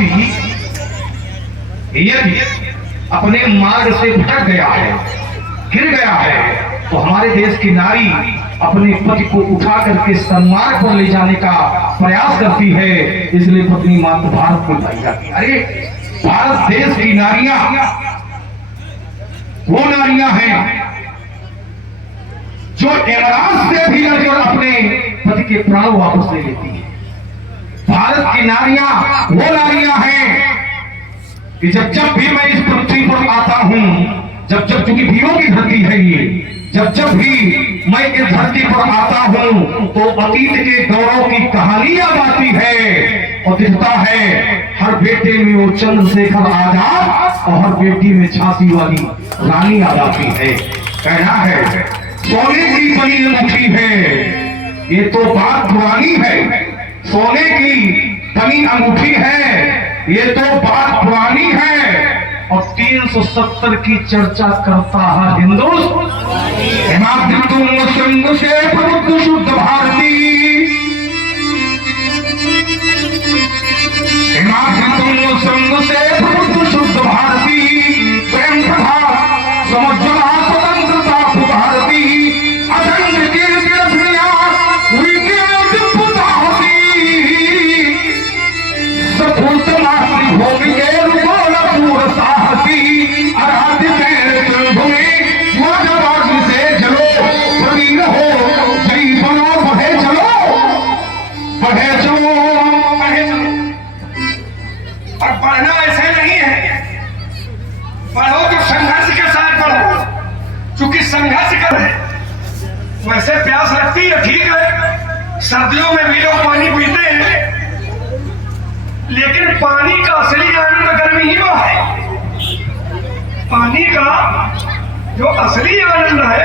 पति यदि अपने मार्ग से भटक गया है, गिर गया है, तो हमारे देश की नारी अपने पति को उठा करके सन्मार्ग पर ले जाने का प्रयास करती है। इसलिए पत्नी मात्र भारत को लाई जाती है। अरे भारत देश की नारियां वो नारियां हैं जो यमराज से भी लड़कर अपने पति के प्राण वापस ले लेती है। भारत की नारियां वो नारियां हैं कि जब जब भी मैं इस पृथ्वी पर आता हूं, जब जब, चूंकि वीरों की धरती है ये, जब जब भी मैं इस धरती पर आता हूं तो अतीत के गौरव की कहानी याद आती है और दिखता है हर बेटे में वो चंद्रशेखर आजाद और हर बेटी में झांसी वाली रानी याद आती है। कहना है सोने की बनी अंगूठी है, ये तो बात पुरानी है। सोने की बनी अंगूठी है, ये तो बात पुरानी है। और 370 की चर्चा करता है हिंदुस्तान संग से प्रबुद्ध शुद्ध भारती, संग से प्रबुद्ध शुद्ध भारती, प्रेम प्रभा समझना स्वतंत्रता भारती, अखंड कीर्ति रचनिया सपूत मातृभूमि के रूपों साहसी आराध्य भूमि से चलो प्रवीण हो जीवनो बढ़े चलो बढ़े चलो बढ़े चलो। और पढ़ना ऐसे नहीं है, पढ़ो तो संघर्ष के साथ पढ़ो, क्योंकि संघर्ष कर वैसे प्यास लगती है ठीक है, सर्दियों में भी लोग पानी पीते हैं, लेकिन पानी का असली आनंद गर्मी ही में है। पानी का जो असली आनंद है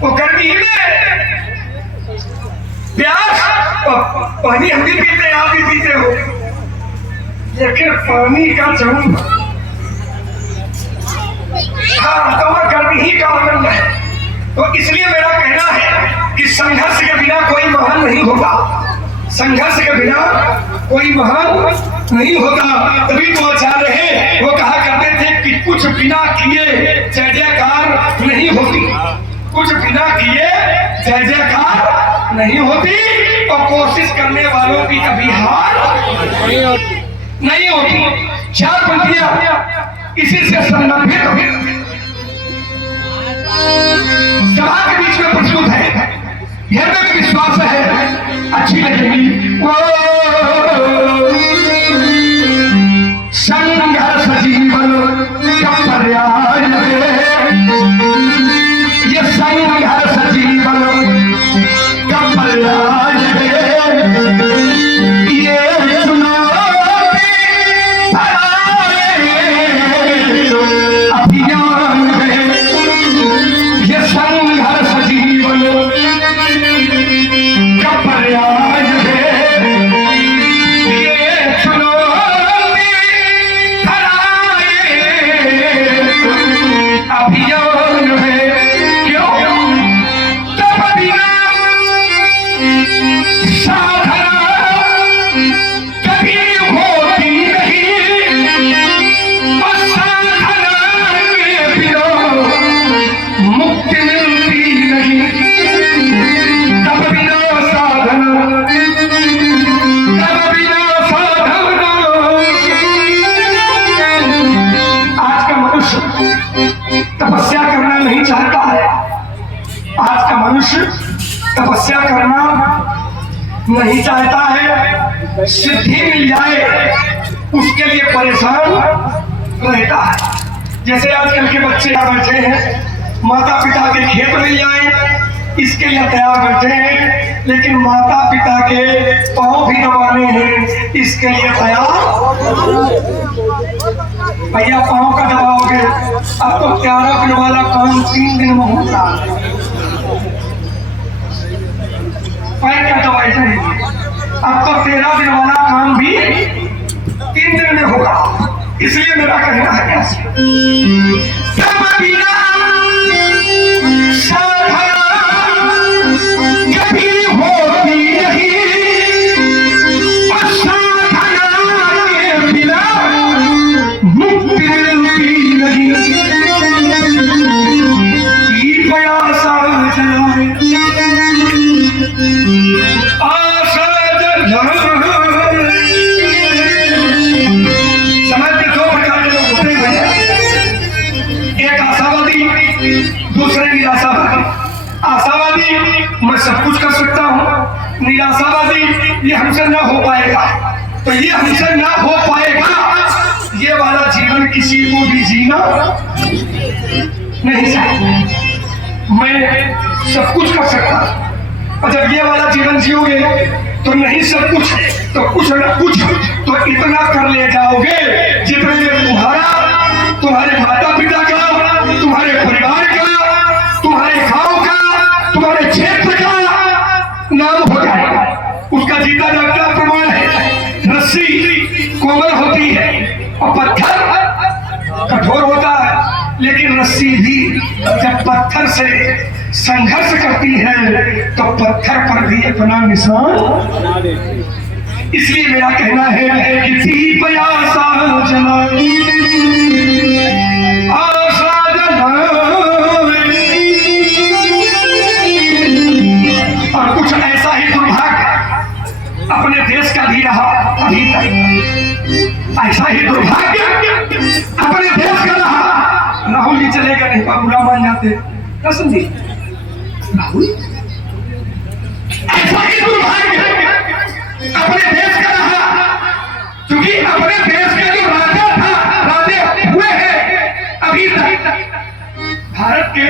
वो गर्मी ही में है। प्यास पानी हम भी पीते हैं, आप भी पीते हो, लेकिन पानी का जरूर हाँ तो वह गर्मी ही का आनंद है। तो इसलिए मेरा कहना है कि संघर्ष के बिना कोई महान नहीं होगा, संघर्ष के बिना कोई महान नहीं होता। तभी तो आचार्य रहे वो कहा करते थे कि कुछ बिना किए जय जयकार नहीं होती, कुछ बिना किए जय जयकार नहीं होती, और कोशिश करने वालों की कभी हार नहीं होती। चार पंक्तियां इसी से संबंधित सभा के बीच में प्रस्तुत है, यह मेरा विश्वास है अच्छी लगेगी। वो संघर्ष जीवन का पर्याय है, ये संघर्ष जीवन का पर्याय है, ये चुनौती अभियान है, ये संघर्ष जीवन का पर्याय है, ये चुनौती अभियान है। क्यों? तब बिना साधना कभी होती नहीं, और साधना के बिना मुक्ति मिलती नहीं। तब बिना साधना, तब बिना साधना। आज का मनुष्य तपस्या करना नहीं चाहता है, आज का मनुष्य तपस्या करना नहीं चाहता है, सिद्धि मिल जाए उसके लिए परेशान रहता है। जैसे आजकल के बच्चे बैठे हैं, माता पिता के खेत मिल जाए इसके लिए तैयार बैठे हैं, लेकिन माता पिता के पांव भी दबाने हैं इसके लिए तैयार। भैया पांव का दबाओगे, अब तो 11 दिन वाला काम 3 दिन में होता है, पैर का दवाई चाहिए, अब तो 13 दिन वाला काम भी 3 दिन में होगा। इसलिए मेरा कहना है कैसे कभी होती नहीं, और साधना के हमसे ना हो पाएगा, तो ये हमसे ना हो पाएगा, ये वाला जीवन किसी को भी जीना नहीं सकता। मैं सब कुछ कर सकता, और जब ये वाला जीवन जियोगे तो नहीं सब कुछ, तो कुछ न कुछ तो इतना कर ले जाओगे जितने में तुम्हारा, तुम्हारे माता पिता का, तुम्हारे परिवार का, तुम्हारे गांव का, तुम्हारे क्षेत्र का नाम हो जाएगा। उसका जीता जागता प्रमाण है। रस्सी कोमल होती है और पत्थर कठोर होता है, लेकिन रस्सी भी जब पत्थर से संघर्ष करती है तो पत्थर पर भी अपना निशान। इसलिए मेरा कहना है कि दीप आशा जलाए, आशा जलाए। और कुछ ऐसा ही दुर्भाग्य अपने देश का भी रहा अभी तक, ऐसा ही दुर्भाग्य अपने देश का रहा। राहुल जी चलेगा नहीं, बुरा मान जाते, कसम जी राहुल, ऐसा ही दुर्भाग्य अपने देश का रहा, क्योंकि अपने देश का जो राजा था, राजे हुए हैं अभी तक, भारत के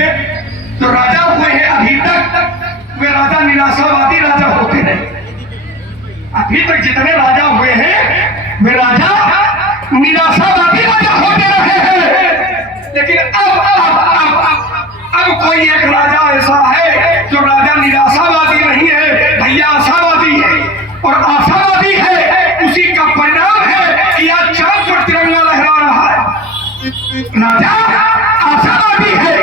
जो राजा हुए हैं अभी तक, वे राजा निराशावादी राजा होते रहे। अभी तक जितने राजा हुए हैं वे राजा निराशावादी राजा होते रहे हैं। लेकिन अब कोई एक राजा ऐसा है जो राजा निराशावादी नहीं है भैया, आशावादी है। और आशावादी है, उसी का परिणाम है कि आज चांद पर तिरंगा लहरा रहा है। राजा आशावादी है,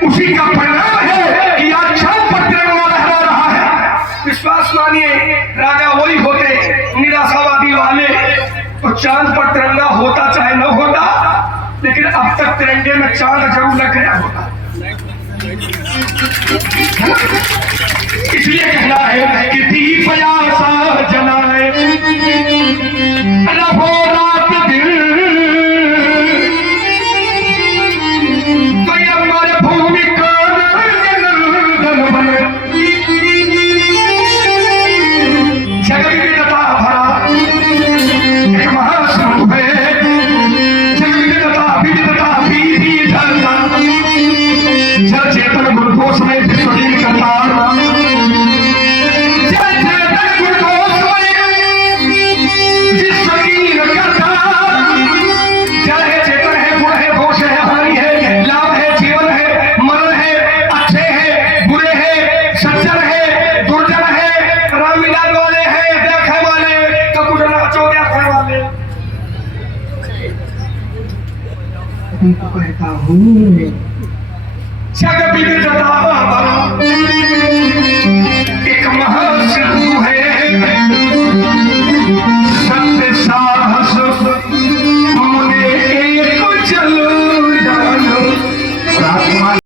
उसी का परिणाम है कि आज चांद पर तिरंगा लहरा रहा है। विश्वास मानिए, राजा वही होते निराशावादी वाले, तो चांद पर तिरंगा होता चाहे न होता, लेकिन अब तक तिरंगे में चांद जरूर लग गया होता। इसलिए कहना है कि दीप आशा जलाए, रहो रात दिन, तो ये हमारे भूमि का नंदन बने। जग विविधता भरा एक महासमुद्र है, जग विविधता विविधता बीती धरना, जल चेतन गुरुघोष में विश्वदीन करतार, जल चेतन गुरुघोष में विश्वदीन करतार। जल है, चेतन है, गुण है, घोष है, हानि है, लाभ है, जीवन है, मरण है, अच्छे है, बुरे है, सज्जन है, दुर्जन है, राम मिलान वाले हैं, देखे वाले, तो कुछ नाचो देखे वाले। कहता हूँ जग विविधता भरा